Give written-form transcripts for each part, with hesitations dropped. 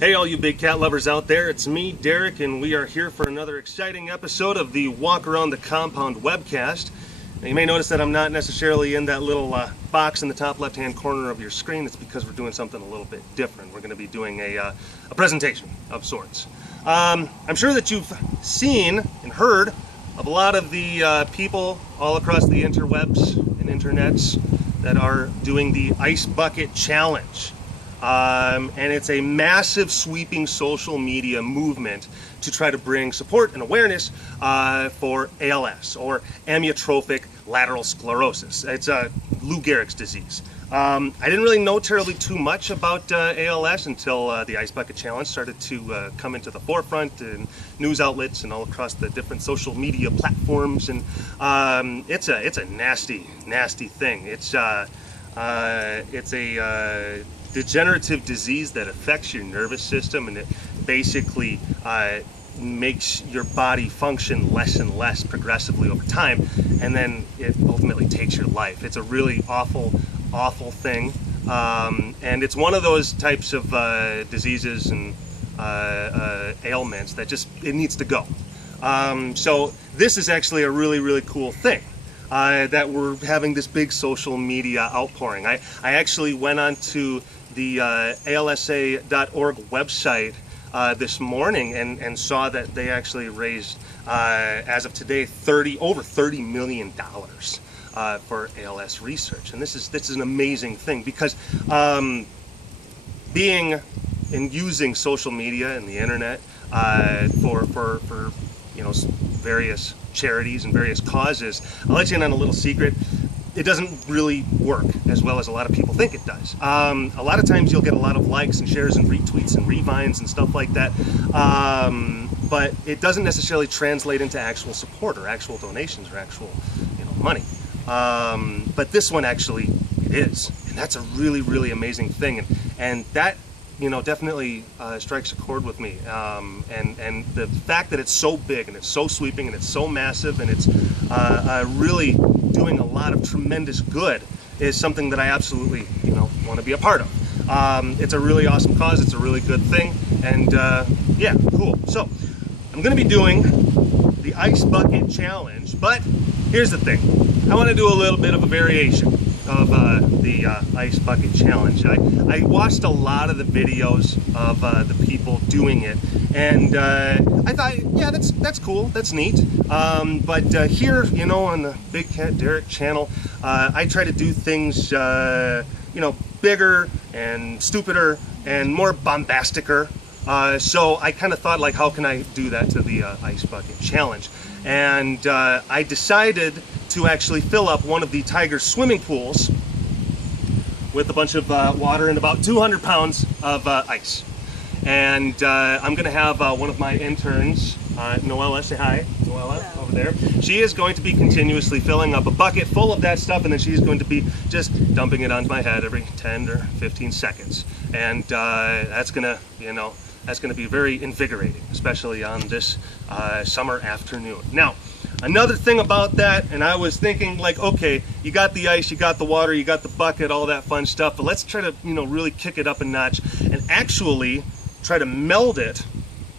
Hey all you big cat lovers out there, it's me, Derek, and we are here for another exciting episode of the Walk Around the Compound webcast. Now, you may notice that I'm not necessarily in that little box in the top left-hand corner of your screen. It's because we're doing something a little bit different. We're going to be doing a presentation of sorts. I'm sure that you've seen and heard of a lot of the people all across the interwebs and internets that are doing the Ice Bucket Challenge. And it's a massive sweeping social media movement to try to bring support and awareness for ALS, or amyotrophic lateral sclerosis. It's Lou Gehrig's disease. I didn't really know terribly too much about ALS until the Ice Bucket Challenge started to come into the forefront in news outlets and all across the different social media platforms. And it's a nasty, nasty thing. It's a degenerative disease that affects your nervous system, and it basically makes your body function less and less progressively over time, and then it ultimately takes your life. It's a really awful thing, and it's one of those types of diseases and ailments that it needs to go. So this is actually a really cool thing. That we're having this big social media outpouring. I actually went on to the alsa.org website this morning and saw that they actually raised, as of today, over $30 million for ALS research. And this is an amazing thing, because being and using social media and the internet for various charities and various causes, I'll let you in on a little secret. It doesn't really work as well as a lot of people think it does. A lot of times you'll get a lot of likes and shares and retweets and revines and stuff like that, but it doesn't necessarily translate into actual support or actual donations or actual money. But this one actually it is, and that's a really amazing thing, and that definitely strikes a chord with me. And the fact that it's so big and it's so sweeping and it's so massive and it's really doing a lot of tremendous good is something that I absolutely want to be a part of. It's a really awesome cause. It's a really good thing, and yeah, cool. So I'm going to be doing the Ice Bucket Challenge, but here's the thing. I want to do a little bit of a variation of the Ice Bucket Challenge. I watched a lot of the videos of the people doing it, and I thought, yeah, that's cool, that's neat. But here, on the BigCatDerek channel, I try to do things, bigger and stupider and more bombasticer. So I kind of thought, like, how can I do that to the Ice Bucket Challenge? And I decided to actually fill up one of the Tiger swimming pools with a bunch of water and about 200 pounds of ice. And I'm going to have one of my interns, Noella, say hi, Noella, over there. She is going to be continuously filling up a bucket full of that stuff, and then she's going to be just dumping it onto my head every 10 or 15 seconds. And that's going to be very invigorating, especially on this summer afternoon. Now, another thing about that, and I was thinking, like, okay, you got the ice, you got the water, you got the bucket, all that fun stuff, but let's try to, really kick it up a notch and actually try to meld it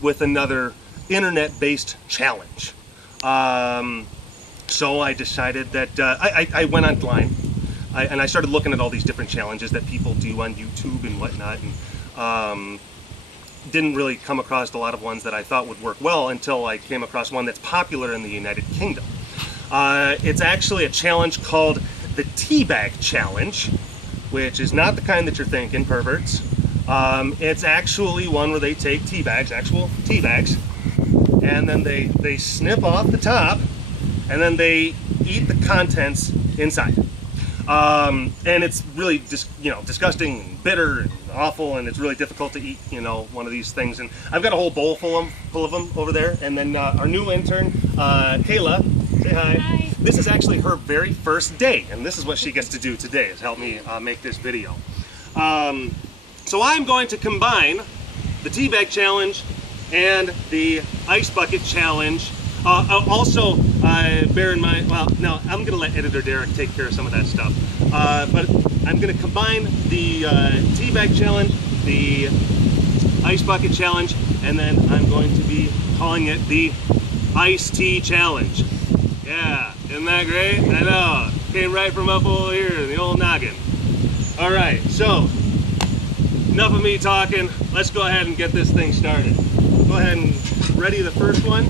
with another internet-based challenge. So I decided that I went online and I started looking at all these different challenges that people do on YouTube and whatnot, and didn't really come across a lot of ones that I thought would work well until I came across one that's popular in the United Kingdom. It's actually a challenge called the Teabag Challenge, which is not the kind that you're thinking, perverts. It's actually one where they take tea bags, actual tea bags, and then they snip off the top, and then they eat the contents inside. And it's really disgusting and bitter and awful, and it's really difficult to eat, one of these things. And I've got a whole bowl full of them over there. And then our new intern, Kayla, say hi. Hi. This is actually her very first day, and this is what she gets to do today, is help me make this video. So I'm going to combine the Teabag Challenge and the Ice Bucket Challenge. Also, bear in mind, well, no, I'm going to let Editor Derek take care of some of that stuff. But I'm going to combine the Teabag Challenge, the ice bucket challenge, and then I'm going to be calling it the iced tea challenge. Yeah, isn't that great? I know, came right from up over here, the old noggin. All right, so enough of me talking. Let's go ahead and get this thing started. Go ahead and ready the first one.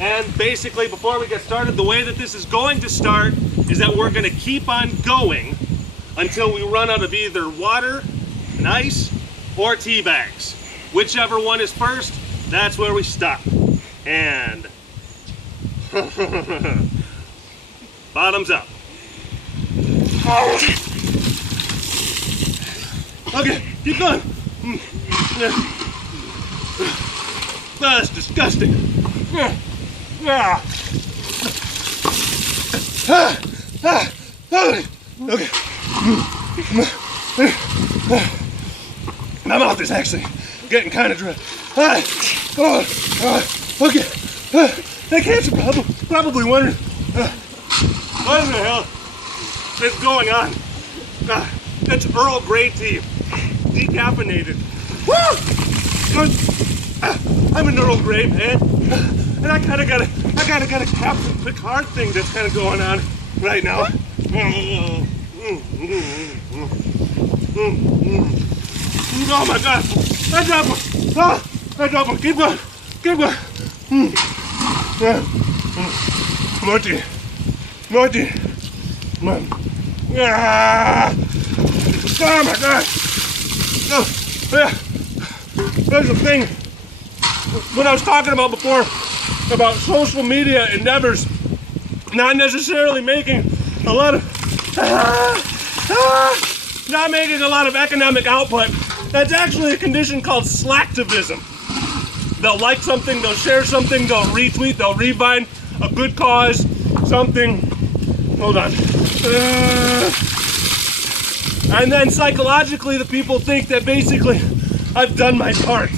And basically, before we get started, the way that this is going to start is that we're going to keep on going until we run out of either water and ice or tea bags. Whichever one is first, that's where we stop. And bottoms up. Okay, keep going. That's disgusting. Okay. My mouth is actually getting kind of dry. Okay. That cancer probably wondering what in the hell is going on. That's Earl Grey tea, decaffeinated. Woo! I'm an Earl Grey man, and I kind of got a Captain Picard thing that's kind of going on right now. Oh my God! I dropped one. I dropped one. Keep going. Keep going. More tea. More tea. Oh my God! Oh, yeah. There's a thing. What I was talking about before about social media endeavors not necessarily making a lot of not making a lot of economic output. That's actually a condition called slacktivism. They'll like something, they'll share something, they'll retweet, they'll rebind a good cause, something. Hold on. And then psychologically, the people think that basically I've done my part.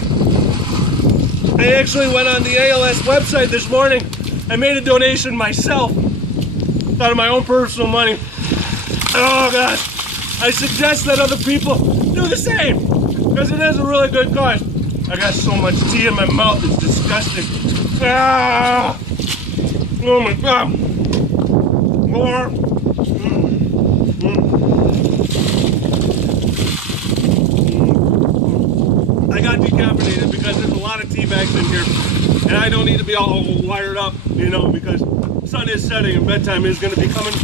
I actually went on the ALS website this morning and made a donation myself out of my own personal money. Oh gosh, I suggest that other people do the same because it is a really good cause. I got so much tea in my mouth, it's disgusting. Ah! Oh my God. More. I got decaffeinated because there's a lot of tea bags in here, and I don't need to be all wired up, you know, because the sun is setting and bedtime is going to be coming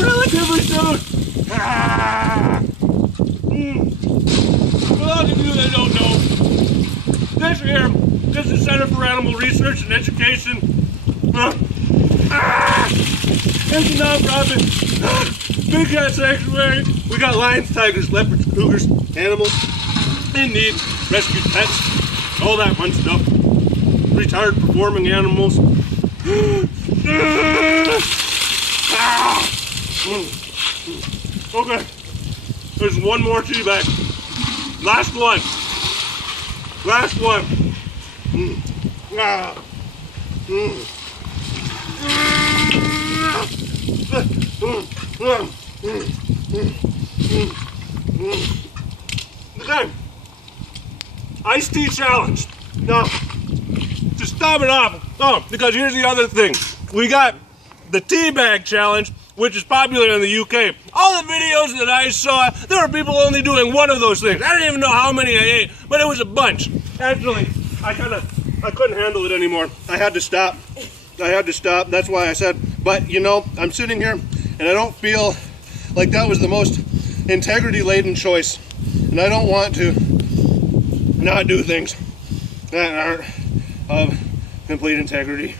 relatively soon. Ah! For those of you that don't know, this is the Center for Animal Research and Education. It's a non-profit big cat sanctuary. We got lions, tigers, leopards, cougars, animals in need, rescued pets, all that fun stuff. Retired performing animals. Okay, there's one more tea bag. Last one. Last one. Okay. Iced tea challenge. Now, to stop it off, because here's the other thing. We got the tea bag challenge, which is popular in the UK. All the videos that I saw, there were people only doing one of those things. I don't even know how many I ate, but it was a bunch. Actually, I couldn't handle it anymore. I had to stop. That's why I said, but you know, I'm sitting here and I don't feel like that was the most integrity-laden choice. And I don't want to not do things that aren't of complete integrity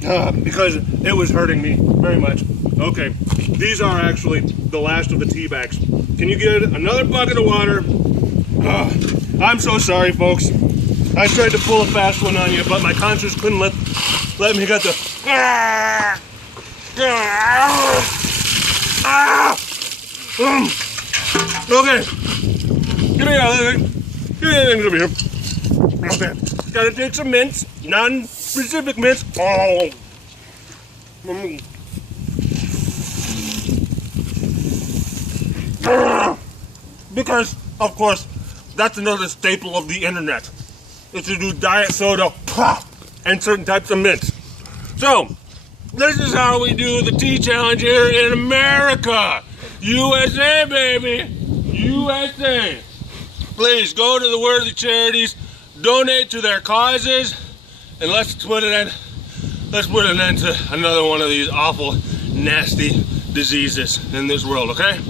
because it was hurting me very much. Okay, these are actually the last of the tea bags. Can you get another bucket of water? I'm so sorry, folks. I tried to pull a fast one on you, but my conscience couldn't let me get the... Okay. Give me another thing. Give me the things over here. Okay. Gotta take some mints. Non-specific mints. Oh. Because, of course, that's another staple of the internet. Is to do diet soda and certain types of mints. So, this is how we do the tea challenge here in America. USA, baby. USA. Please go to the worthy charities, donate to their causes, and let's put an end to another one of these awful, nasty diseases in this world, okay?